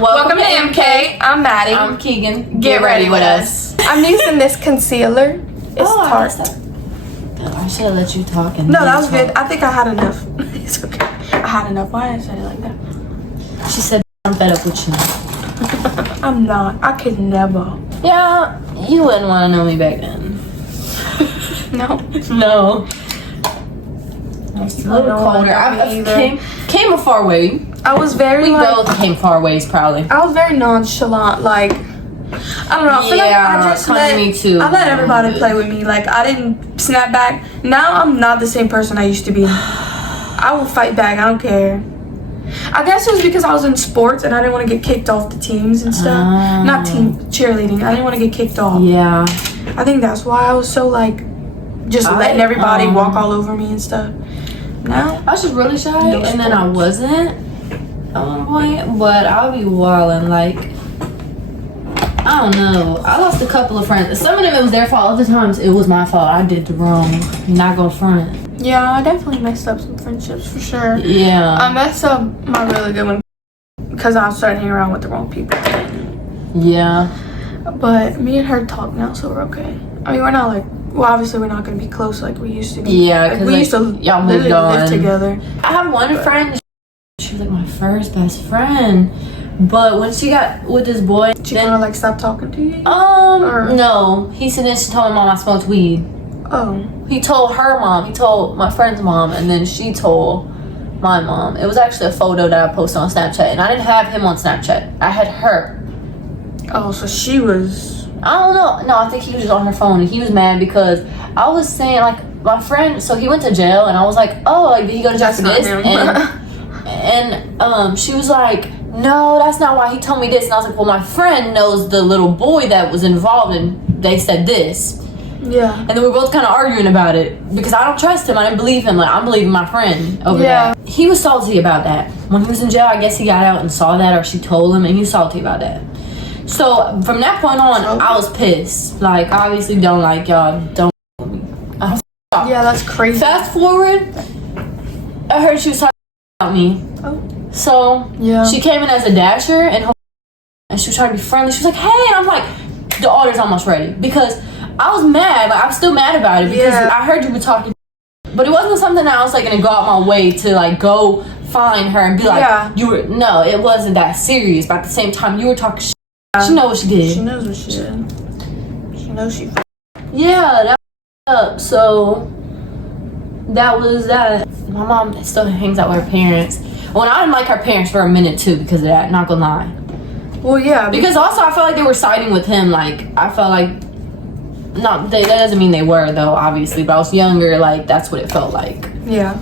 Welcome to MK. I'm Maddie. I'm Keegan. Get ready with us. I'm using this concealer. It's Tarte. I should have let you talk. And no, that was good. I think I had enough. It's okay. I had enough. Why did I say it like that? She said, I'm fed up with you. I'm not. I could never. Yeah, you wouldn't want to know me back then. No. No. It's a little colder. I came a far way. I was very We both came far ways, probably. I was very nonchalant, like I don't know. I feel like I just me too. I let everybody play with me. Like I didn't snap back. Now I'm not the same person I used to be. I will fight back. I don't care. I guess it was because I was in sports and I didn't want to get kicked off the teams and stuff. Not team cheerleading. I didn't want to get kicked off. Yeah. I think that's why I was so like just letting everybody walk all over me and stuff. No. I was just really shy, and then I wasn't at one point, but I'll be wilding. Like, I don't know. I lost a couple of friends. Some of them it was their fault. Other times it was my fault. I did the wrong. Not gonna front. Yeah, I definitely messed up some friendships for sure. Yeah. I messed up my really good one because I started hanging around with the wrong people. Yeah. But me and her talk now, so we're okay. I mean, we're not like, well, obviously we're not gonna be close like we used to be. Yeah, like, because we used to y'all moved on. live together. I have one friend. She was like my first best friend, but when she got with this boy, she kind of like stopped talking to you. No. He said then she told my mom I smoked weed. Oh. He told her mom. He told my friend's mom, and then she told my mom. It was actually a photo that I posted on Snapchat, and I didn't have him on Snapchat. I had her. Oh, so she was. I don't know. No, I think he was just on her phone, and he was mad because I was saying like my friend. So he went to jail, and I was like, oh, like did he go to jail for this? And she was like, no, that's not why he told me this. And I was like, well, my friend knows the little boy that was involved, and they said this. Yeah. And then we were both kind of arguing about it because I don't trust him. I didn't believe him. Like I'm believing my friend over there. He was salty about that. When he was in jail, I guess he got out and saw that, or she told him, and he was salty about that. So from that point on, I was pissed. Like obviously, don't like y'all. Don't. Yeah, that's crazy. Fast forward, I heard she was talking about me. Oh. So she came in as a dasher, and she was trying to be friendly. She was like, "Hey," and I'm like, "The order's almost ready," because I was mad. Like I'm still mad about it because I heard you were talking, but it wasn't something that I was like gonna go out my way to like go find her and be like, "You were." No, it wasn't that serious. But at the same time, you were talking shit. She knows what she did. She knows what she did. She knows she. Yeah, that up. So that was that. My mom still hangs out with her parents. Well, I didn't like her parents for a minute too because of that. Not gonna lie. Well, yeah. Because also I felt like they were siding with him. Like I felt like, that doesn't mean they were though, obviously. But I was younger. Like that's what it felt like. Yeah.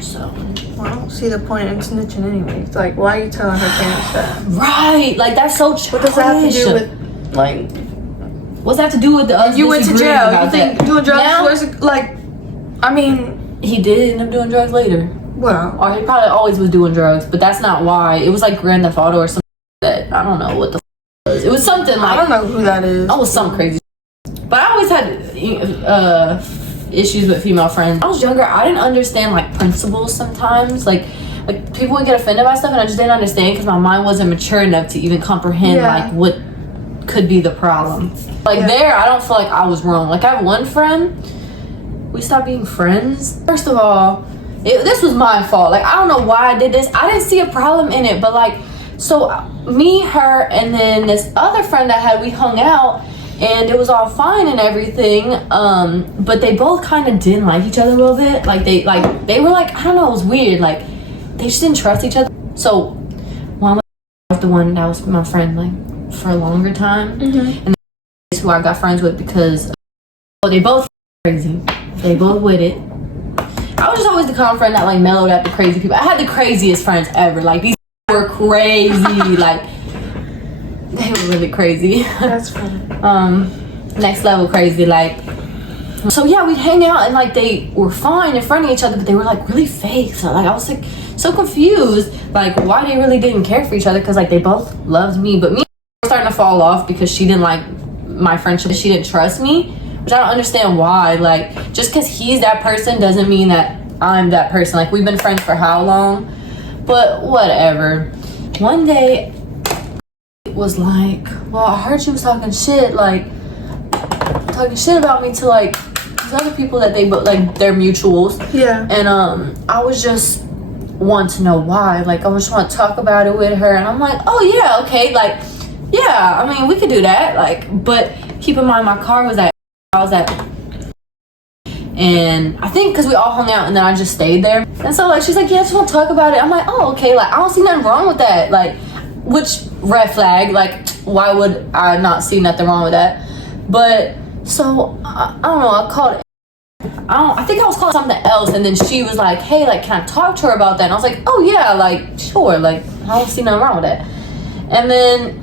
So. Well, I don't see the point in snitching anyway. It's like, why are you telling her parents that? Right. Like that's so childish. What does that have to do with, like? What's that to do with the us? You went to jail. You think doing drugs now, was like? I mean, he did end up doing drugs later. Well, or he probably always was doing drugs, but that's not why. It was like Grand Theft Auto or something that I don't know what the f was. It was something like, I don't know who that is. I was some crazy. But I always had issues with female friends. When I was younger, I didn't understand like principles sometimes. Like people would get offended by stuff, and I just didn't understand because my mind wasn't mature enough to even comprehend like what could be the problem. Like there, I don't feel like I was wrong. Like I have one friend. We stopped being friends. First of all, this was my fault. Like I don't know why I did this. I didn't see a problem in it, but like, so me, her, and then this other friend I had, we hung out, and it was all fine and everything. But they both kind of didn't like each other a little bit. Like they were like, I don't know, it was weird. Like they just didn't trust each other. So one was the one that was my friend like for a longer time, and that's who I got friends with because they both crazy. They both with it. I was just always the calm friend that like mellowed at the crazy people. I had the craziest friends ever. Like these were crazy. Like they were really crazy. That's funny. Next level crazy. Like so yeah, we'd hang out and like they were fine in front of each other, but they were like really fake. So like I was like so confused, like why they really didn't care for each other because like they both loved me, but me was starting to fall off because she didn't like my friendship. She didn't trust me. Which I don't understand why. Like, just because he's that person doesn't mean that I'm that person. Like, we've been friends for how long? But whatever. one day it was like, well, I heard she was talking shit about me to like these other people that they like they're mutuals. Yeah. And I was just want to know why. Like, I just want to talk about it with her, and I'm like, oh yeah, okay, like, yeah, I mean, we could do that. Like, but keep in mind, my car was at and I think because we all hung out and then I just stayed there. And so like she's like, yeah, I just want to talk about it. I'm like, oh, okay, like I don't see nothing wrong with that. Like, which red flag, like why would I not see nothing wrong with that? But so I don't know, I called I think I was calling something else, and then she was like, hey, like, can I talk to her about that? And I was like, oh yeah, like, sure, like, I don't see nothing wrong with that. And then,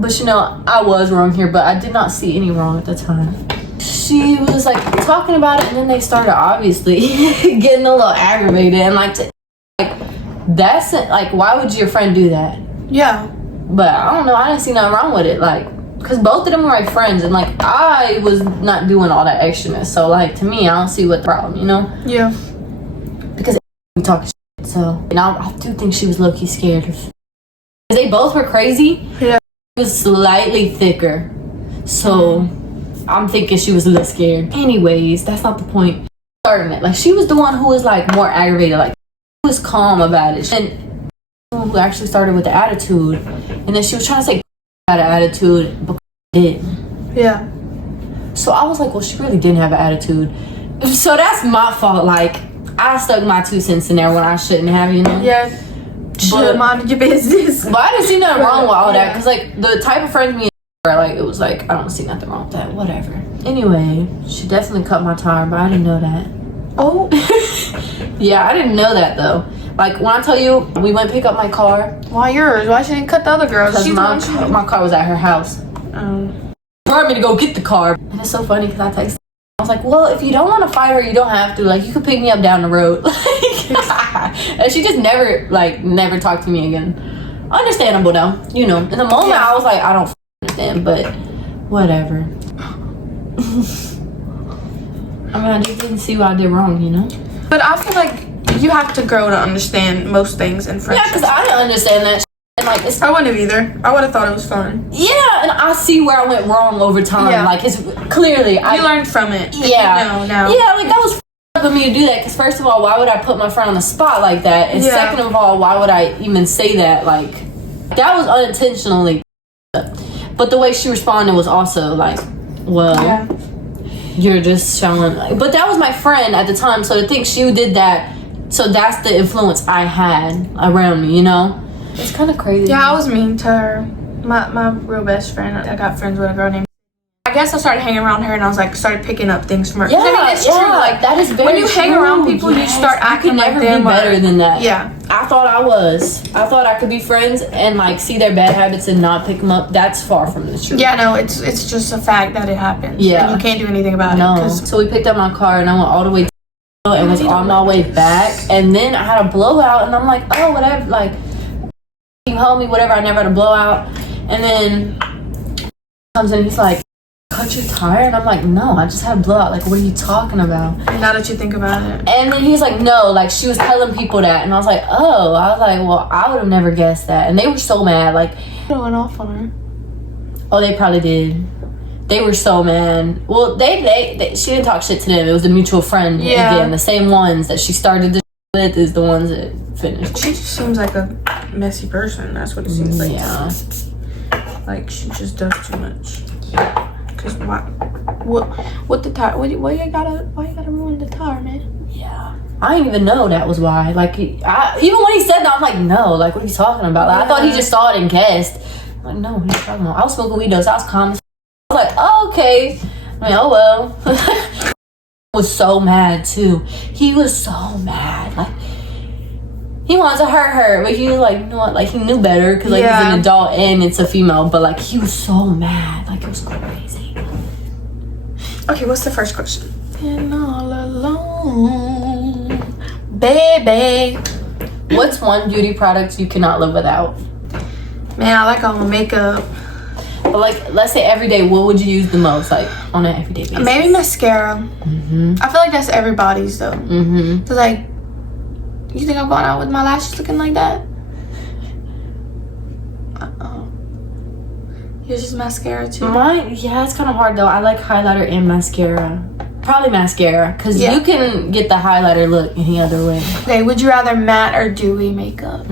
but you know, I was wrong here, but I did not see any wrong at the time. She was like talking about it, and then they started obviously getting a little aggravated, and like that's it, like, why would your friend do that? Yeah. But I don't know, I didn't see nothing wrong with it, like, because both of them were my friends, and like I was not doing all that extraness, so like to me, I don't see what the problem, you know? Yeah. Because we talk shit, so and I do think she was low-key scared of. They both were crazy. Yeah. She was slightly thicker, so I'm thinking she was a little scared. Anyways, that's not the point. Starting it, like she was the one who was like more aggravated, like she was calm about it, and who actually started with the attitude, and then she was trying to say had an attitude, but didn't. Yeah. So I was like, well, she really didn't have an attitude. So that's my fault. Like, I stuck my 2 cents in there when I shouldn't have, you know? Yeah. Should have minded your business. But I didn't see nothing wrong with all that. Because, like, the type of friends me and like, it was like, I don't see nothing wrong with that. Whatever. Anyway, she definitely cut my tire, but I didn't know that. Oh. Yeah, I didn't know that, though. Like, when I tell you, we went pick up my car. Why yours? Why she didn't cut the other girls? Because my car was at her house. She told me to go get the car. And it's so funny because I texted her. I was like, well, if you don't want to fight her, you don't have to. Like, you could pick me up down the road. And she just never talked to me again. Understandable, though. You know, in the moment, yeah. I was like, I don't understand, but whatever. I mean, I just didn't see what I did wrong, you know? But I feel like you have to grow to understand most things in friendship. Yeah, because I didn't understand that. And like, I wouldn't have either. I would have thought it was fun. Yeah, and I see where I went wrong over time. Yeah. Like, it's clearly you learned from it. Yeah. No. Yeah, like that was up of me to do that. Because first of all, why would I put my friend on the spot like that? And second of all, why would I even say that? Like, that was unintentionally. But the way she responded was also like, well, you're just showing. Like, but that was my friend at the time, so to think she did that. So that's the influence I had around me, you know? It's kind of crazy. Yeah, I was mean to her. My real best friend, I got friends with a girl named. I guess I started hanging around her and I was like, started picking up things from her. Yeah, I mean, it's true. Like, that is very when you hang around people, you start acting like them. Be better than that. Yeah. I thought I was. I thought I could be friends and like see their bad habits and not pick them up. That's far from the truth. Yeah, no, it's just a fact that it happens. Yeah. And you can't do anything about it. So we picked up my car and I went all the way to and was on my way back, and then I had a blowout, and I'm like, oh, whatever, like, you help me, whatever. I never had a blowout, and then comes in, he's like, cut your tire, and I'm like, no, I just had a blowout. Like, what are you talking about? Now that you think about it. And then he's like, no, like, she was telling people that, and I was like, oh, I was like, well, I would have never guessed that, and they were so mad, like, going off on her. Oh, they probably did. They were so mad. Well, they she didn't talk shit to them. It was the mutual friend again. The same ones that she started this with is the ones that finished. She just seems like a messy person. That's what it seems like. Yeah. Like she just does too much. Cause what the tire? Why you gotta ruin the tire, man? Yeah. I didn't even know that was why. Like even when he said that, I'm like, no. Like, what are you talking about? Like, I thought he just saw it and guessed. I'm like, no, what are you talking about? I was smoking weed though, so I was calm. I was like, oh, okay. I mean, oh well. Was so mad too. He was so mad. Like, he wanted to hurt her, but he was like, you know what? Like, he knew better because like he's an adult and it's a female. But like, he was so mad. Like, it was crazy. Okay, what's the first question? And all alone, baby. What's one beauty product you cannot live without? Man, I like all my makeup. But like, let's say every day, what would you use the most, like on an everyday basis? Maybe mascara. I feel like that's everybody's though. So, like, you think I'm going out with my lashes looking like that? I mean, I don't know. I feel like everybody. I feel like that's everybody's though. So, like, you think I'm going out with my lashes looking like that? I feel like that's everybody's though. 'Cause, like, you think I'm going out with my lashes looking like that? I feel like that's everybody's though. Yours is mascara too? Mine, yeah, it's kind of hard though. I like highlighter and mascara. Probably mascara, because you can get the highlighter look any other way. Okay, would you rather matte or dewy makeup?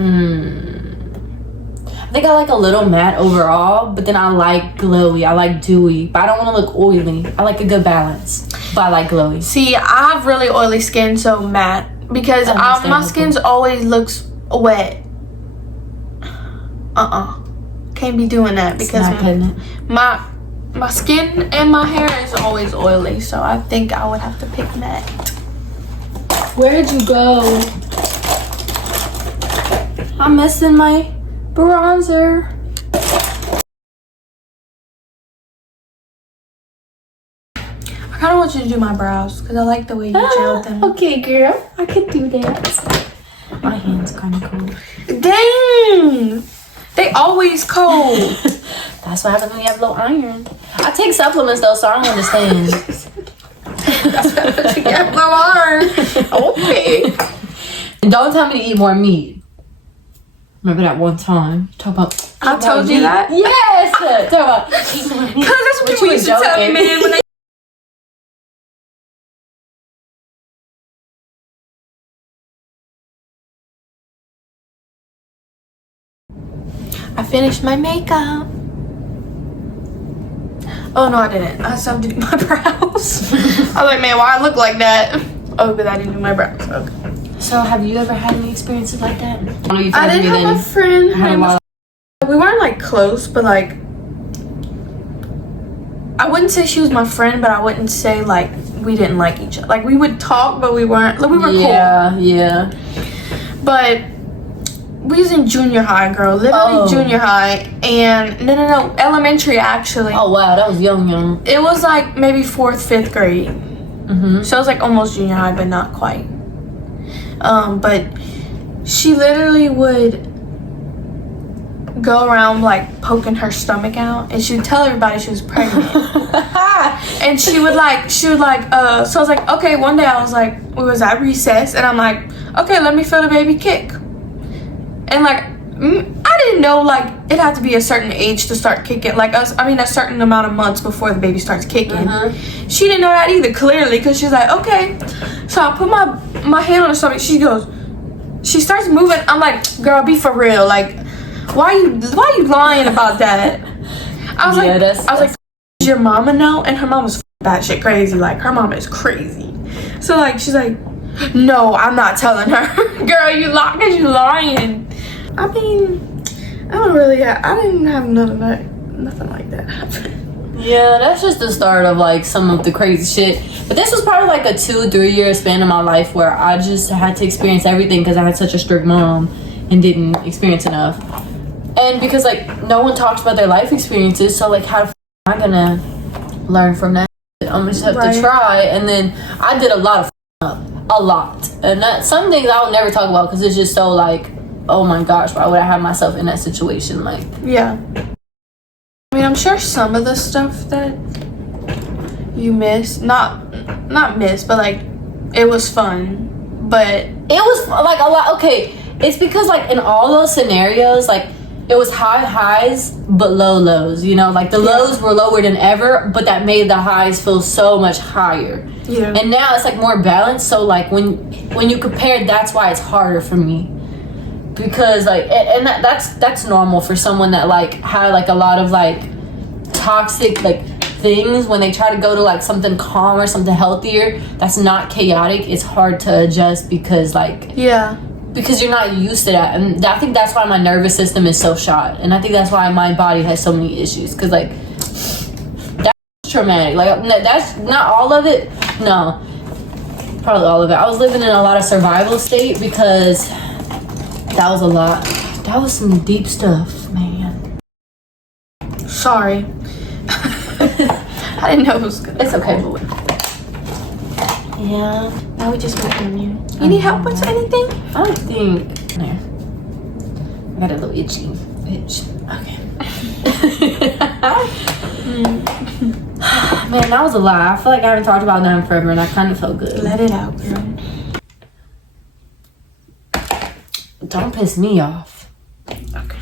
I think I like a little matte overall, but then I like glowy. I like dewy, but I don't want to look oily. I like a good balance, but I like glowy. See, I have really oily skin, so matte. Because my skin's always looks wet. Can't be doing that because my skin and my hair is always oily, so I think I would have to pick matte. Where'd you go? I'm missing my bronzer. I kind of want you to do my brows because I like the way you gelled them. Okay, girl, I could do that. My hand's kind of cold. Dang! They always cold. That's what happens when you have low iron. I take supplements though, so I don't understand. That's what you get low iron. Okay. And don't tell me to eat more meat. Remember that one time? Talk about. I told you that? Yes! Talk about. Because that's what you used to tell me, man. When I finished my makeup. Oh no, I didn't. I still have to do my brows. I was like, man, why I look like that? Oh, because I didn't do my brows. Okay. So, have you ever had any experiences like that? I did have a friend. We weren't like close, but like, I wouldn't say she was my friend, but I wouldn't say like we didn't like each other. Like we would talk, but we weren't. Like we were cool. Yeah. But we was in junior high, girl. Literally junior high. And no, elementary actually. Oh wow, that was young. It was like maybe 4th, 5th grade. So it was like almost junior high, but not quite. But she literally would go around like poking her stomach out, and she would tell everybody she was pregnant. And she would like, so I was like, okay, one day I was like, we was at recess, and I'm like, okay, let me feel the baby kick. And like, I didn't know like it had to be a certain age to start kicking. Like a certain amount of months before the baby starts kicking. She didn't know that either, clearly, because she's like, okay. So I put my hand on her stomach. She starts moving. I'm like, girl, be for real. Like, why you lying about that? I was like, does your mama know? And her mom was batshit crazy. Like, her mama is crazy. So like, she's like, no, I'm not telling her. Girl, you lying. I mean, I didn't have nothing like that happen. Yeah, that's just the start of like some of the crazy shit. But this was probably like a 2-3 year span of my life where I just had to experience everything because I had such a strict mom and didn't experience enough. And because like no one talks about their life experiences, so like how the am I gonna learn from that? I'm just have to try. And then I did a lot of and that some things I would never talk about because it's just so like, oh my gosh, why would I have myself in that situation? Like, yeah. I mean, I'm sure some of the stuff that you missed, not miss, but like it was fun. But it was like a lot. Okay, it's because like in all those scenarios, like it was high highs but low lows. You know, like the lows were lower than ever, but that made the highs feel so much higher. Yeah. And now it's like more balanced. So like when you compare, that's why it's harder for me. Because like, and that's normal for someone that like had like a lot of like toxic like things. When they try to go to like something calmer, something healthier, that's not chaotic. It's hard to adjust because like because you're not used to that. And I think that's why my nervous system is so shot. And I think that's why my body has so many issues. Because like that's traumatic. Like that's not all of it. No, probably all of it. I was living in a lot of survival state because that was a lot. That was some deep stuff, man. Sorry. I didn't know it was good. It's okay. Yeah. Now we just wait on you. You need help with anything? I don't think. There. I got a little itch. Okay. Man, that was a lot. I feel like I haven't talked about that in forever, and I kind of felt good. Let it out, girl. Don't piss me off. Okay.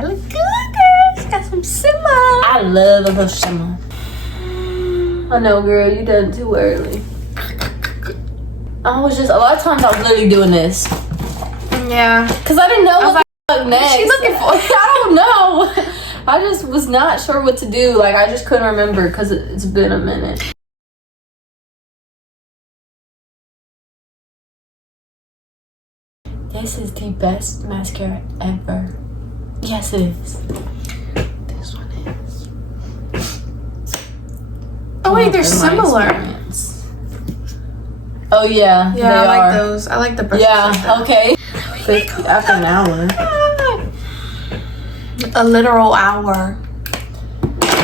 I look good, girl. Got some simmer. I love a little shimmer. I know, girl, you done too early. I was just, a lot of times I was literally doing this. Yeah. Because I didn't know what the fuck next. She looking for? I don't know. I just was not sure what to do. Like, I just couldn't remember because it's been a minute. This is the best mascara ever. Yes, it is. This one is. Oh wait, they're similar. Experience. Oh yeah. Yeah, they I like are. those. I like the brushes. Yeah. Okay. After an hour. A literal hour.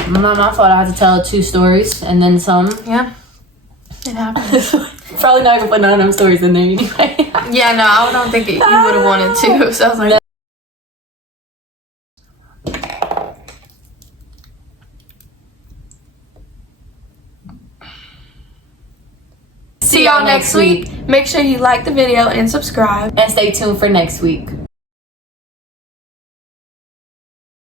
Not my fault. I had to tell 2 stories and then some. Yeah. It happens. Probably not even put none of them stories in there anyway. Yeah, no, I don't think you would have wanted to. So I was like. See y'all next week. Make sure you like the video and subscribe. And stay tuned for next week.